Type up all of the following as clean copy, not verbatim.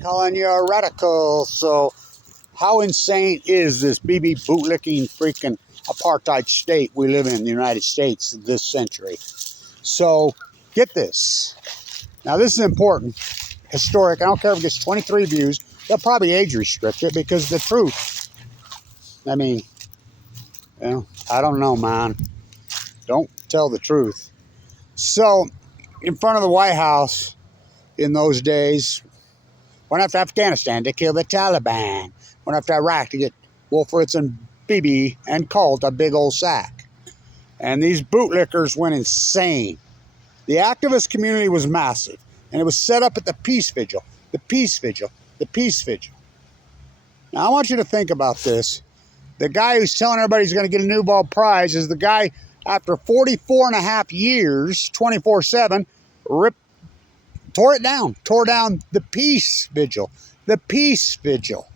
calling you a radical. So how insane is this BB bootlicking freaking apartheid state we live in the United States this century? So get this. Now this is important, historic. I don't care if it gets 23 views. They'll probably age restrict it because the truth. I mean, I don't know, man. Don't tell the truth. So in front of the White House in those days, went after Afghanistan to kill the Taliban. Went after Iraq to get Wolfowitz and Bibi and Colt a big old sack. And these bootlickers went insane. The activist community was massive. And it was set up at the Peace Vigil. The Peace Vigil. The Peace Vigil. Now, I want you to think about this. The guy who's telling everybody he's going to get a Nobel Prize is the guy, after 44 and a half years, 24/7, tore down the Peace Vigil. The Peace Vigil.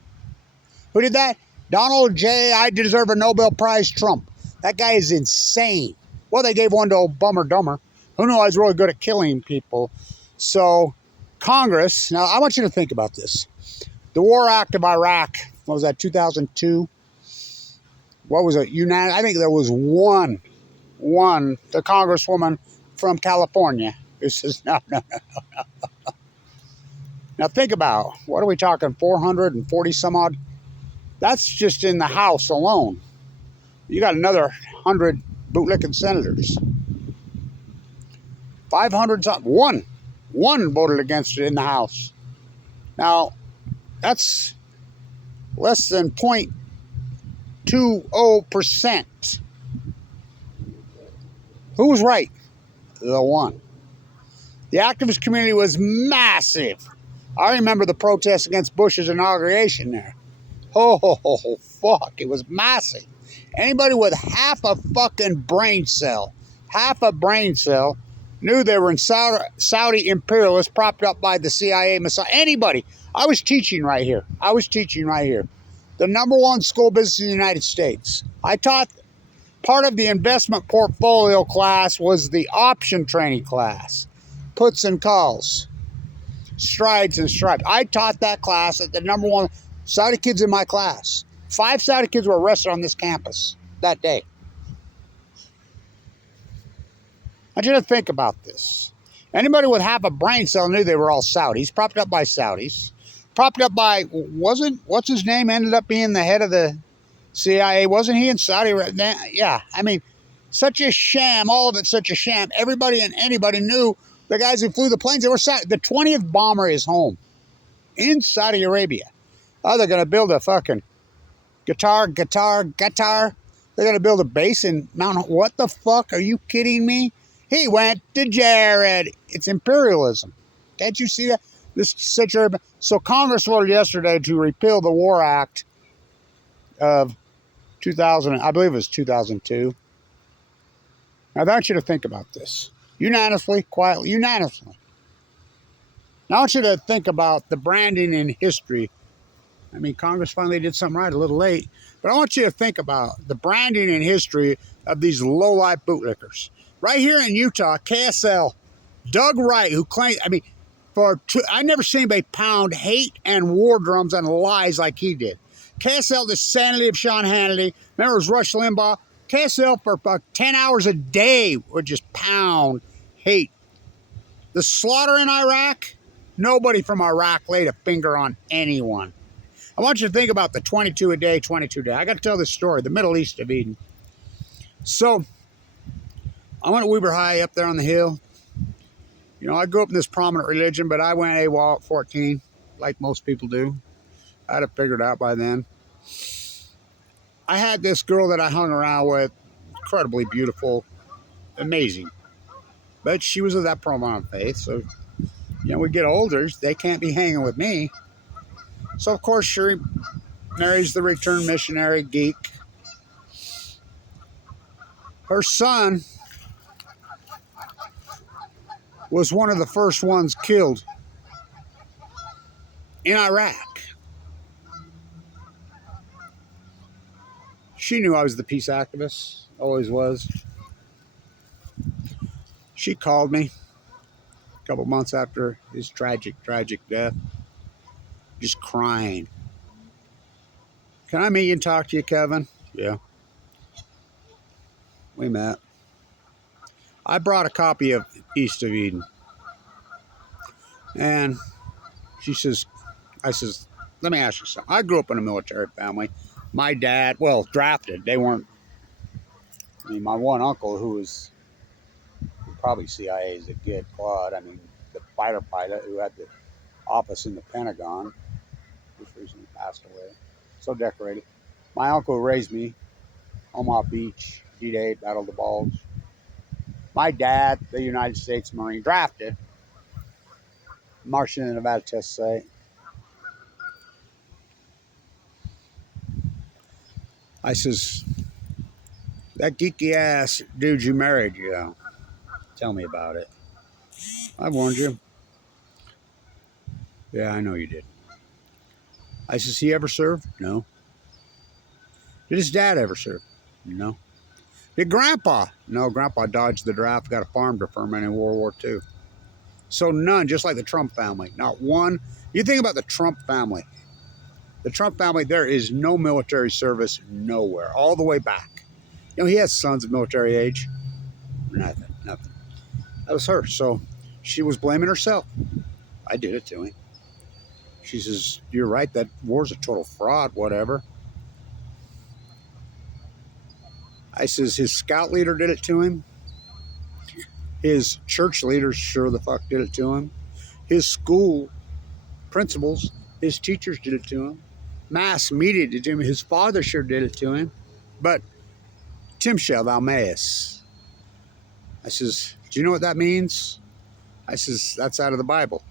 Who did that? Donald J. I deserve a Nobel Prize Trump. That guy is insane. Well, they gave one to old Bummer Dummer, who knew I was really good at killing people. So, Congress, now I want you to think about this. The War Act of Iraq, what was that, 2002? What was it? I think there was one, the Congresswoman from California who says, no. Now think about, what are we talking, 440 some odd? That's just in the House alone. You got another 100 bootlicking senators. 500 something. One voted against it in the House. Now, that's less than 0.20%. Who was right? The one. The activist community was massive. I remember the protests against Bush's inauguration there. Oh, fuck. It was massive. Anybody with half a fucking brain cell, knew they were in Saudi imperialists propped up by the CIA. Anybody. I was teaching right here. The number one school business in the United States. I taught, part of the investment portfolio class was the option training class. Puts and calls. Strides and stripes. I taught that class at the number one Saudi kids in my class. 5 Saudi kids were arrested on this campus that day. I want you to think about this. Anybody with half a brain cell knew they were all Saudis, propped up by Saudis. Propped up by, what's his name, ended up being the head of the CIA. Wasn't he in Saudi? Yeah, I mean, such a sham, all of it such a sham. Everybody and anybody knew the guys who flew the planes, they were Saudi. The 20th bomber is home in Saudi Arabia. Oh, they're going to build a fucking Qatar. They're going to build a base in Mount. What the fuck? Are you kidding me? He went to Jared. It's imperialism. Can't you see that? This situation. So Congress voted yesterday to repeal the War Act of 2000. I believe it was 2002. Now, I want you to think about this. Unanimously, quietly, unanimously. Now, I want you to think about the branding in history. I mean, Congress finally did something right, a little late. But I want you to think about the branding in history of these low-life bootlickers. Right here in Utah, KSL, Doug Wright, who claimed, I mean, I never seen anybody pound hate and war drums and lies like he did. KSL, the sanity of Sean Hannity. Remember, it was Rush Limbaugh. KSL for about 10 hours a day would just pound hate. The slaughter in Iraq, nobody from Iraq laid a finger on anyone. I want you to think about the 22 a day. I got to tell this story, the Middle East of Eden. So, I went to Weber High up there on the hill. You know, I grew up in this prominent religion, but I went AWOL at 14, like most people do. I'd have figured it out by then. I had this girl that I hung around with, incredibly beautiful, amazing. But she was of that prominent faith, so, you know, we get older, they can't be hanging with me. So, of course, she marries the returned missionary geek. Her son was one of the first ones killed in Iraq. She knew I was the peace activist, always was. She called me a couple months after his tragic death. just crying. Can I meet you and talk to you, Kevin? Yeah. We met. I brought a copy of East of Eden. And she says, I says, let me ask you something. I grew up in a military family. My dad, well, drafted. They weren't, I mean, my one uncle who was probably CIA as a kid, Claude, I mean, the fighter pilot who had the office in the Pentagon, just recently passed away. So decorated. My uncle raised me, Omaha Beach, D-Day, Battle of the Bulge. My dad, the United States Marine, drafted, marched in the Nevada test site. I says, that geeky ass dude you married, tell me about it. I warned you. Yeah, I know you did. I says, he ever served? No. Did his dad ever serve? No. Did Grandpa? No, Grandpa dodged the draft, got a farm deferment in World War II. So none, just like the Trump family. Not one. You think about the Trump family. The Trump family, there is no military service nowhere, all the way back. You know, he has sons of military age. Nothing. That was her. So she was blaming herself. I did it to him. She says, you're right, that war's a total fraud, whatever. I says, his scout leader did it to him. His church leaders sure the fuck did it to him. His school principals, his teachers did it to him. Mass media did it to him. His father sure did it to him. But Timshel Valmaeus. I says, do you know what that means? I says, that's out of the Bible.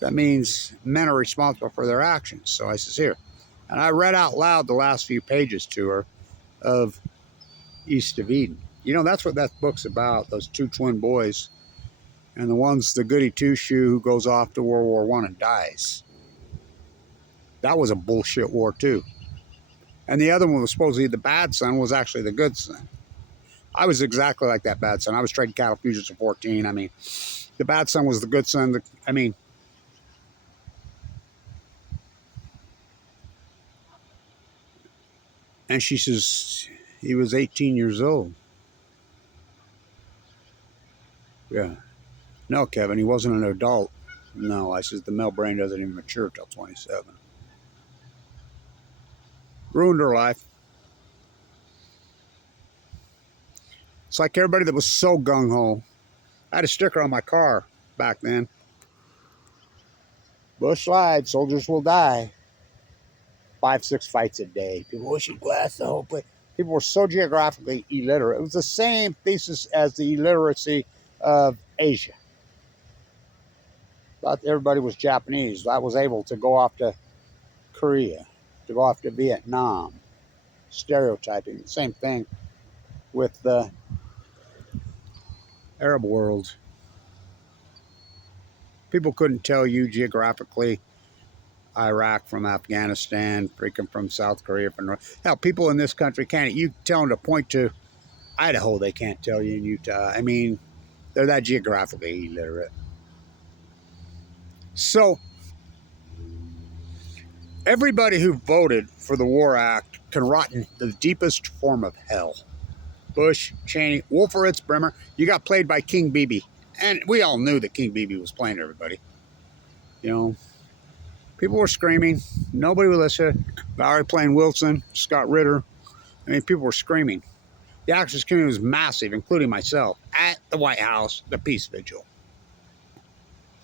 That means men are responsible for their actions. So I says, here. And I read out loud the last few pages to her of East of Eden. You know, that's what that book's about, those two twin boys. And the one's the goody two-shoe who goes off to World War I and dies. That was a bullshit war, too. And the other one was supposedly the bad son, was actually the good son. I was exactly like that bad son. I was trading cattle futures at 14. I mean, the bad son was the good son. And she says, he was 18 years old. Yeah. No, Kevin, he wasn't an adult. No, I says, the male brain doesn't even mature till 27. Ruined her life. It's like everybody that was so gung-ho. I had a sticker on my car back then. Bush slide, soldiers will die. 5-6 fights a day. People wishing glass the whole place. People were so geographically illiterate. It was the same thesis as the illiteracy of Asia. Thought everybody was Japanese. I was able to go off to Korea, to go off to Vietnam. Stereotyping. Same thing with the Arab world. People couldn't tell you geographically Iraq from Afghanistan, freaking from South Korea, from North. Hell, people in this country can't. You tell them to point to Idaho, they can't tell you in Utah. I mean, they're that geographically illiterate. So, everybody who voted for the War Act can rot in the deepest form of hell. Bush, Cheney, Wolfowitz, Bremer. You got played by King Bibi. And we all knew that King Bibi was playing everybody. You know, people were screaming. Nobody would listen. Valerie playing Wilson, Scott Ritter. I mean, people were screaming. The access community was massive, including myself, at the White House, the peace vigil.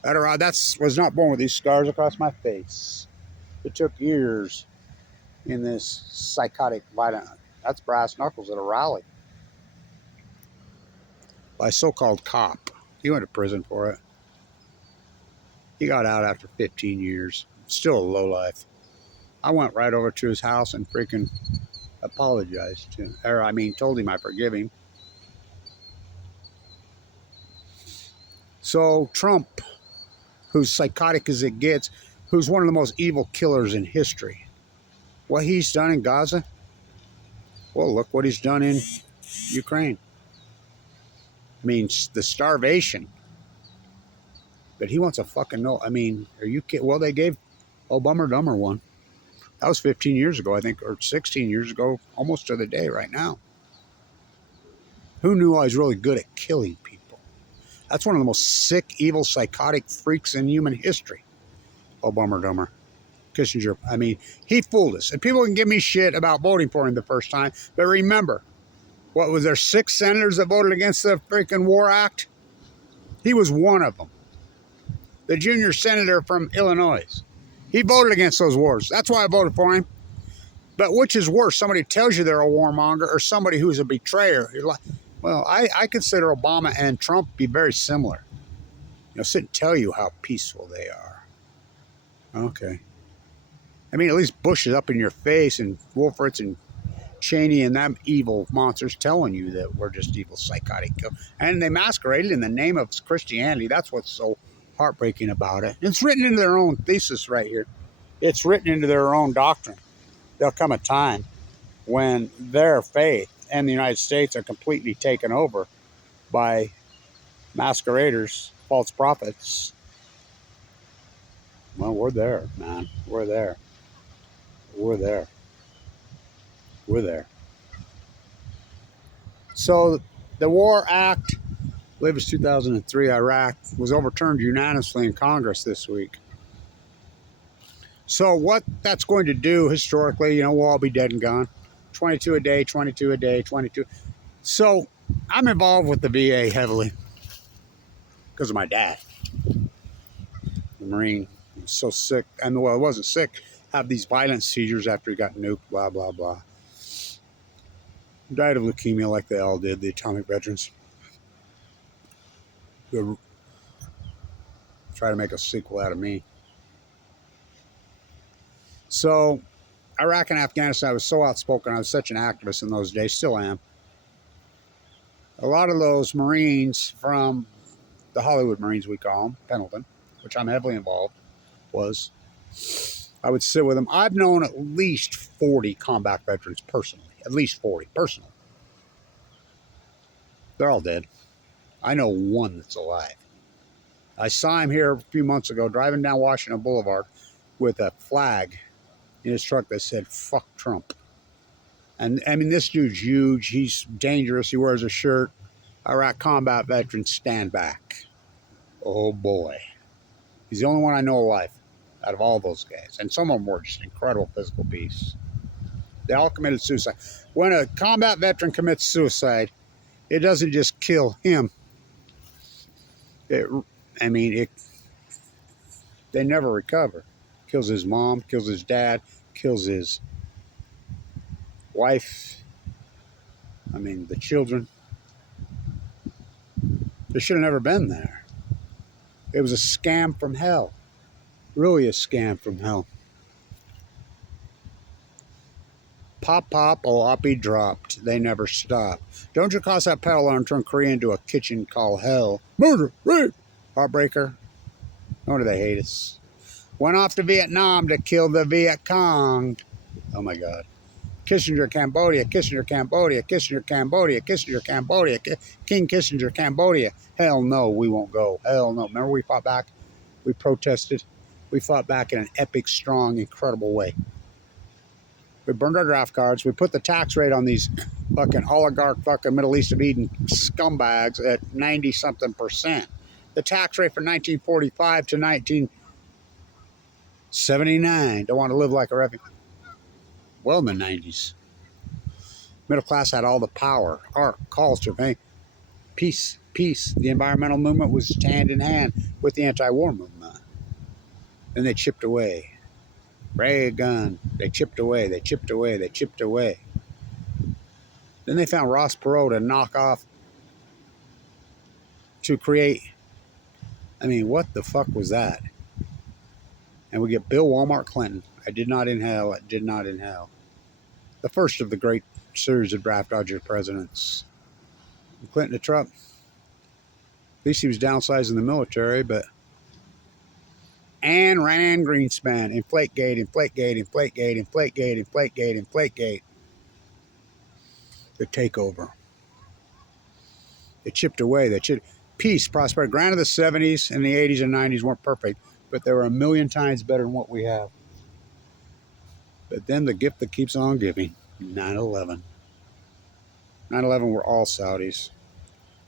That was not born with these scars across my face. It took years in this psychotic, violent. That's brass knuckles at a rally by a so-called cop. He went to prison for it. He got out after 15 years. Still a lowlife. I went right over to his house and freaking apologized to him. Told him I forgive him. So Trump, who's psychotic as it gets, who's one of the most evil killers in history. What he's done in Gaza, well, look what he's done in Ukraine. I mean, the starvation. But he wants a fucking no. I mean, are you kidding? Well, they gave Oh, Bummer Dummer won. That was 15 years ago, I think, or 16 years ago, almost to the day right now. Who knew I was really good at killing people? That's one of the most sick, evil, psychotic freaks in human history. Oh, Bummer Dummer. Kissinger, I mean, he fooled us. And people can give me shit about voting for him the first time, but remember, what was there, 6 senators that voted against the freaking War Act? He was one of them. The junior senator from Illinois. He voted against those wars. That's why I voted for him. But which is worse, somebody tells you they're a warmonger or somebody who's a betrayer? You're like, well, I consider Obama and Trump be very similar. You know, sit and tell you how peaceful they are. Okay. I mean, at least Bush is up in your face, and Wolfowitz and Cheney and them evil monsters telling you that we're just evil, psychotic. And they masqueraded in the name of Christianity. That's what's so heartbreaking about it. It's written into their own thesis right here. It's written into their own doctrine. There'll come a time when their faith and the United States are completely taken over by masqueraders, false prophets. Well, we're there, man. We're there. We're there. We're there. So the War Act, I believe it was 2003, Iraq, was overturned unanimously in Congress this week. So what that's going to do historically, you know, we'll all be dead and gone. 22 a day, 22 a day, 22. So I'm involved with the VA heavily because of my dad, the Marine. He was so sick. And well, I wasn't sick. Have these violent seizures after he got nuked, blah, blah, blah. Died of leukemia like they all did, the atomic veterans. They'll try to make a sequel out of me. So Iraq and Afghanistan, I was so outspoken. I was such an activist in those days, still am. A lot of those Marines from the Hollywood Marines, we call them, Pendleton, which I'm heavily involved, I would sit with them. I've known at least 40 combat veterans personally, at least 40 personally. They're all dead. I know one that's alive. I saw him here a few months ago driving down Washington Boulevard with a flag in his truck that said, "Fuck Trump." And I mean, this dude's huge. He's dangerous. He wears a shirt. Iraq combat veterans, stand back. Oh boy. He's the only one I know alive out of all those guys. And some of them were just incredible physical beasts. They all committed suicide. When a combat veteran commits suicide, it doesn't just kill him. They never recover. Kills his mom, kills his dad, kills his wife, the children. They should have never been there. It was a scam from hell. Really a scam from hell. Pop, pop, oh, Oppie dropped. They never stopped. Don't you cross that pedal and turn Korea into a kitchen called hell. Murder, rape, heartbreaker. No, do they hate us? Went off to Vietnam to kill the Viet Cong. Oh my God. Kissinger, Cambodia, Kissinger, Cambodia, Kissinger, Cambodia, Kissinger, Cambodia, King Kissinger, Cambodia. Hell no, we won't go. Hell no. Remember we fought back? We protested. We fought back in an epic, strong, incredible way. We burned our draft cards. We put the tax rate on these fucking oligarch, fucking Middle East of Eden scumbags at 90-something%. The tax rate from 1945 to 1979. Don't want to live like a refugee. Well, in the 90s. Middle class had all the power. Art, culture, peace, peace. The environmental movement was hand in hand with the anti-war movement. Then they chipped away. Reagan. They chipped away. They chipped away. They chipped away. Then they found Ross Perot to knock off to create. What the fuck was that? And we get Bill Walmart Clinton. I did not inhale. I did not inhale. The first of the great series of draft dodger presidents. Clinton to Trump. At least he was downsizing the military, but. And Rand Greenspan. Inflategate, Inflategate, Inflategate, Inflategate, Inflategate, Inflategate. The takeover. They chipped away. They chipped. Peace, prosperity. Granted, the 70s and the 80s and 90s weren't perfect, but they were a million times better than what we have. But then the gift that keeps on giving, 9/11. 9/11 were all Saudis.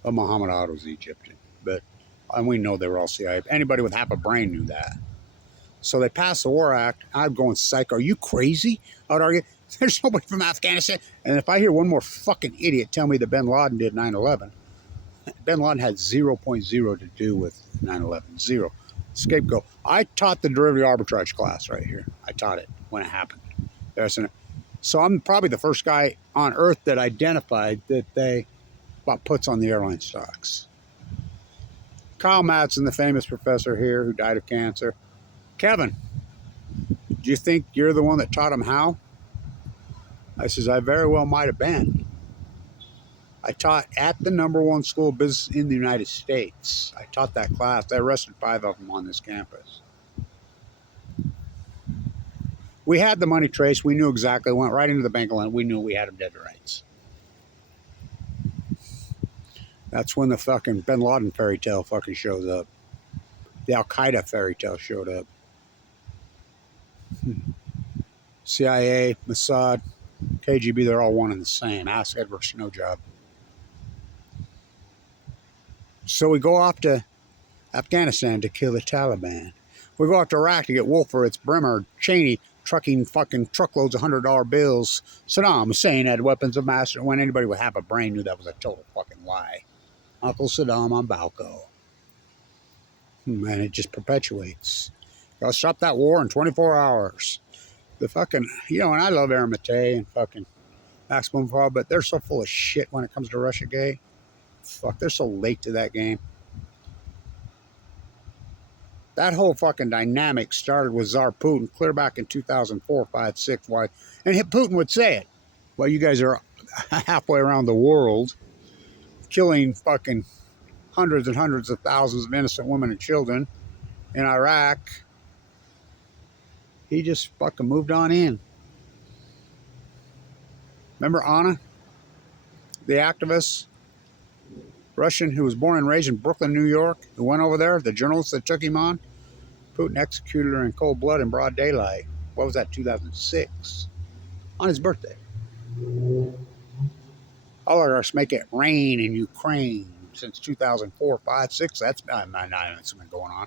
Well, Muhammad Ali was Egyptian. And we know they were all CIA. Anybody with half a brain knew that. So they passed the War Act. I'd go and psych. Are you crazy? I would argue, there's nobody from Afghanistan. And if I hear one more fucking idiot tell me that bin Laden did 9/11, bin Laden had 0.0 to do with 9/11. Zero. Scapegoat. I taught the derivative arbitrage class right here. I taught it when it happened. So I'm probably the first guy on earth that identified that they bought puts on the airline stocks. Kyle Madsen, the famous professor here who died of cancer. Kevin, do you think you're the one that taught him how? I says, I very well might have been. I taught at the #1 school of business in the United States. I taught that class. I arrested 5 of them on this campus. We had the money traced. We knew exactly. Went right into the bank line. We knew we had them dead to rights. That's when the fucking bin Laden fairy tale fucking shows up. The Al-Qaeda fairy tale showed up. CIA, Mossad, KGB, they're all one and the same. Ask Edward Snowjob. So we go off to Afghanistan to kill the Taliban. We go off to Iraq to get Wolfowitz, Bremer, Cheney, trucking fucking truckloads of $100 bills. Saddam Hussein had weapons of mass destruction. When anybody with half a brain knew that was a total fucking lie. Uncle Saddam on Balco. And it just perpetuates. Gotta stop that war in 24 hours. The fucking, and I love Armitage and fucking Maximum Fall, but they're so full of shit when it comes to Russia Gate. Fuck, they're so late to that game. That whole fucking dynamic started with Tsar Putin clear back in 2004, 5, 6. Why? And Putin would say it. Well, you guys are halfway around the world killing fucking hundreds and hundreds of thousands of innocent women and children in Iraq. He just fucking moved on in. Remember Anna, the activist, Russian, who was born and raised in Brooklyn, New York, who went over there, the journalist that took him on? Putin executed her in cold blood in broad daylight. What was that, 2006? On his birthday. Oligarchs make it rain in Ukraine since 2004, 5, 6. That's been going on.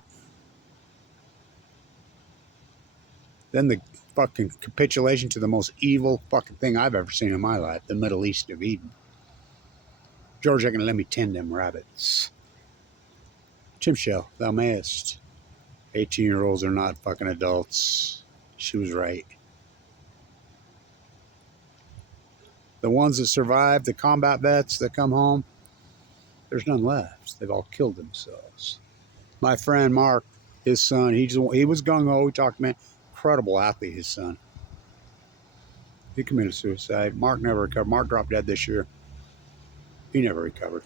Then the fucking capitulation to the most evil fucking thing I've ever seen in my life, the Middle East of Eden. George, I can let me tend them rabbits. Tim Shell, thou mayest. 18-year-olds are not fucking adults. She was right. The ones that survived, the combat vets that come home, there's none left. They've all killed themselves. My friend Mark, his son, he was gung-ho. He talked to me. Incredible athlete, his son. He committed suicide. Mark never recovered. Mark dropped dead this year. He never recovered.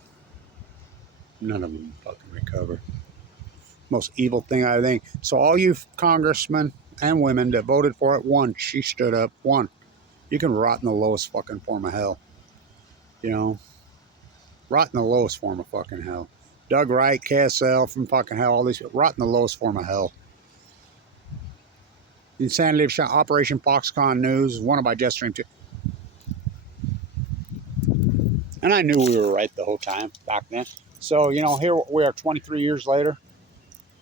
None of them fucking recovered. Most evil thing I think. So all you congressmen and women that voted for it, one, she stood up. One, you can rot in the lowest fucking form of hell. Rot in the lowest form of fucking hell. Doug Wright, KSL from fucking hell, all these, rot in the lowest form of hell. The insanity of Operation Foxconn News, one of my Jet Stream 2. And I knew we were right the whole time back then. So, here we are 23 years later,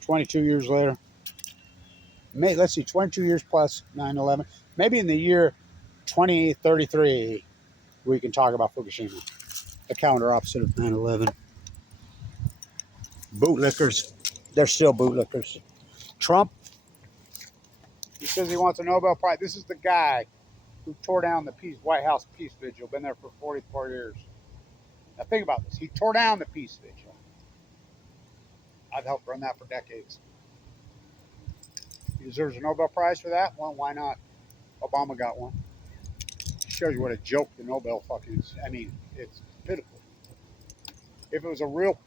22 years later. Let's see, 22 years plus 9/11. Maybe in the year 2033, we can talk about Fukushima. The calendar opposite of 9/11. Bootlickers. They're still bootlickers. Trump, he says he wants a Nobel Prize. This is the guy who tore down the White House Peace Vigil. Been there for 44 years. Now think about this. He tore down the Peace Vigil. I've helped run that for decades. He deserves a Nobel Prize for that? Well, why not? Obama got one. Shows you what a joke the Nobel fucking is. I mean, it's pitiful. If it was a real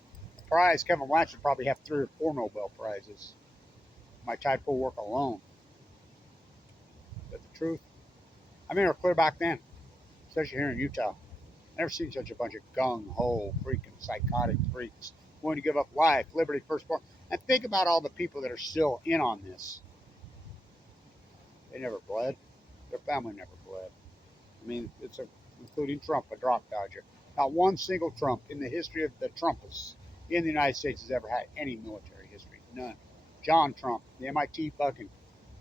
prize, Kevin Blanch would probably have 3 or 4 Nobel Prizes. My Tide Pool work alone. But the truth, we're clear back then, especially here in Utah. Never seen such a bunch of gung-ho, freaking psychotic freaks willing to give up life, liberty, firstborn. And think about all the people that are still in on this. They never bled. Their family never bled. I mean, including Trump, a drop dodger. Not one single Trump in the history of the Trumpists in the United States has ever had any military history. None. John Trump, the MIT fucking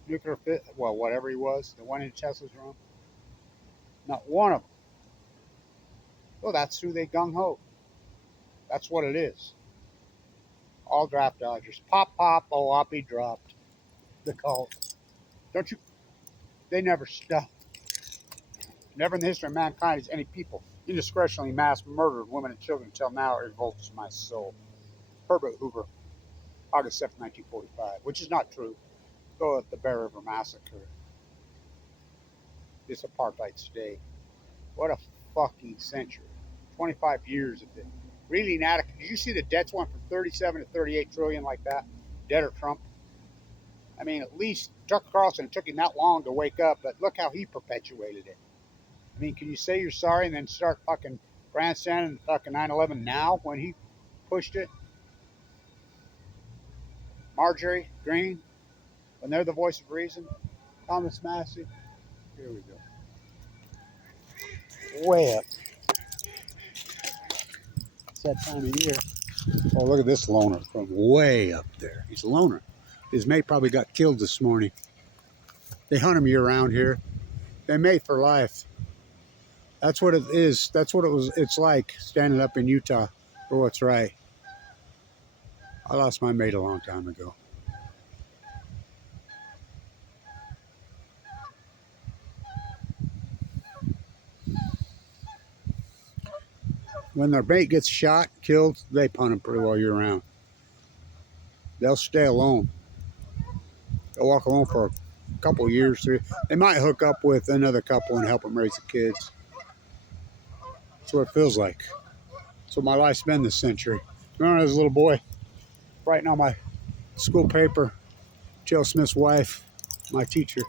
nuclear fit, well, whatever he was, the one in Tesla's room. Not one of them. Well, that's who they gung ho. That's what it is. All draft dodgers. Pop, pop, oh, I'll be dropped. The cult. Don't you? They never stop. Never in the history of mankind has any people indiscretionally mass murdered women and children until now. It revolts my soul. Herbert Hoover, August 7th, 1945, which is not true. Go at the Bear River Massacre. This apartheid state. What a fucking century. 25 years of it. Really inadequate. Did you see the debts went from 37 to 38 trillion like that? Debt or Trump? I mean, at least Tucker Carlson, it took him that long to wake up, but look how he perpetuated it. I mean, can you say you're sorry and then start fucking grandstanding fucking 9/11 now when he pushed it? Marjorie Green, when they're the voice of reason. Thomas Massey. Here we go. Way up. It's that time of year. Oh, look at this loner from way up there. He's a loner. His mate probably got killed this morning. They hunt him year round here. They mate for life. That's what it is. That's what it's like standing up in Utah for what's right. I lost my mate a long time ago. When their mate gets shot, killed, they punt them pretty well year round. They'll stay alone. They'll walk alone for a couple of years. They might hook up with another couple and help them raise the kids. That's what it feels like. That's what my life's been this century. Remember, as a little boy, writing on my school paper, Joe Smith's wife, my teacher,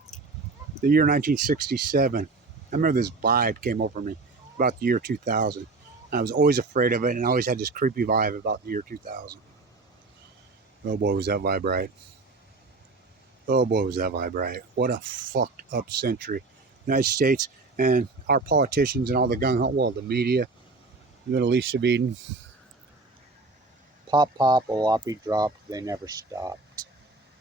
the year 1967. I remember this vibe came over me about the year 2000. I was always afraid of it, and I always had this creepy vibe about the year 2000. Oh boy, was that vibe right. Oh boy, was that vibe right. What a fucked up century. United States and our politicians and all the gung ho, well, the media, the Middle East of Eden. Pop, pop, oh, I'll be dropped. They never stopped.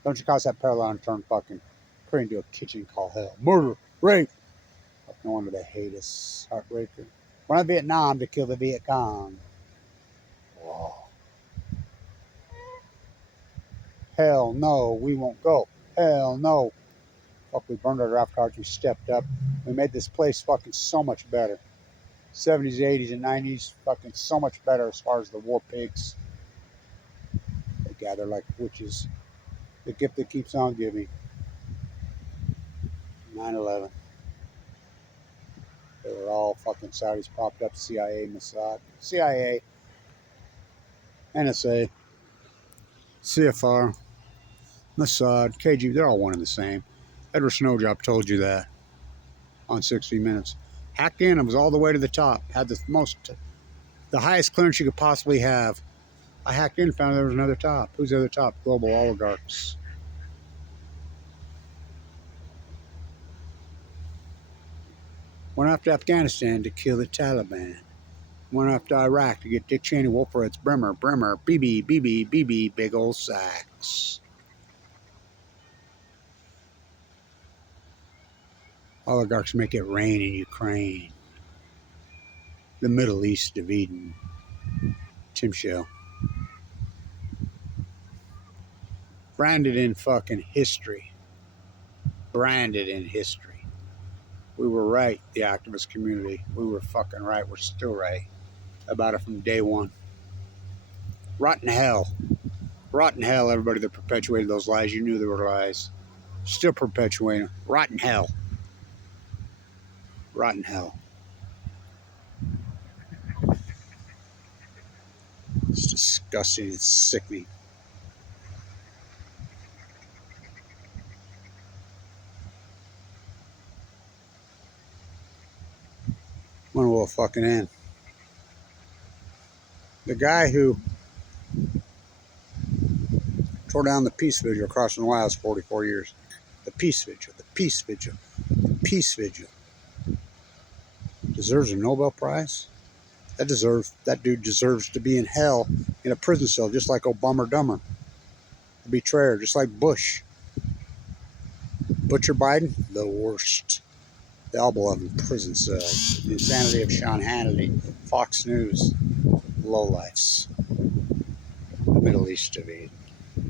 Don't you cause that parallel and turn fucking pray into a kitchen called hell. Murder, rape. No wonder they hate us. Heartbreaker. We're not Vietnam to kill the Viet Cong. Whoa. Hell no, we won't go. Hell no. Fuck, we burned our draft cards. We stepped up. We made this place fucking so much better. 70s, 80s, and 90s, fucking so much better as far as the war pigs. They gather like witches. The gift that keeps on giving. 9/11. They were all fucking Saudis propped up. CIA, Mossad, CIA, NSA, CFR, Mossad, KGB. They're all one and the same. Edward Snowdrop told you that on 60 Minutes. Hacked in and was all the way to the top. Had the highest clearance you could possibly have. I hacked in and found there was another top. Who's the other top? Global oligarchs. Went after Afghanistan to kill the Taliban. Went after Iraq to get Dick Cheney, Wolfowitz, Bremer, BB, big old sacks. Oligarchs make it rain in Ukraine. The Middle East of Eden. Tim Shell. Branded in fucking history. Branded in history. We were right, the activist community. We were fucking right. We're still right about it from day one. Rotten hell. Rotten hell, everybody that perpetuated those lies. You knew they were lies. Still perpetuating them. Rotten hell. Rotten hell. It's disgusting. It's sickening. When will it fucking end? The guy who tore down the peace vigil across the Wild 44 years. The peace vigil. The peace vigil. The peace vigil. Deserves a Nobel Prize? That dude deserves to be in hell in a prison cell, just like Obama Dummer. A betrayer, just like Bush. Butcher Biden, the worst. The all-beloved prison cell. The insanity of Sean Hannity, Fox News, lowlifes. The Middle East of it.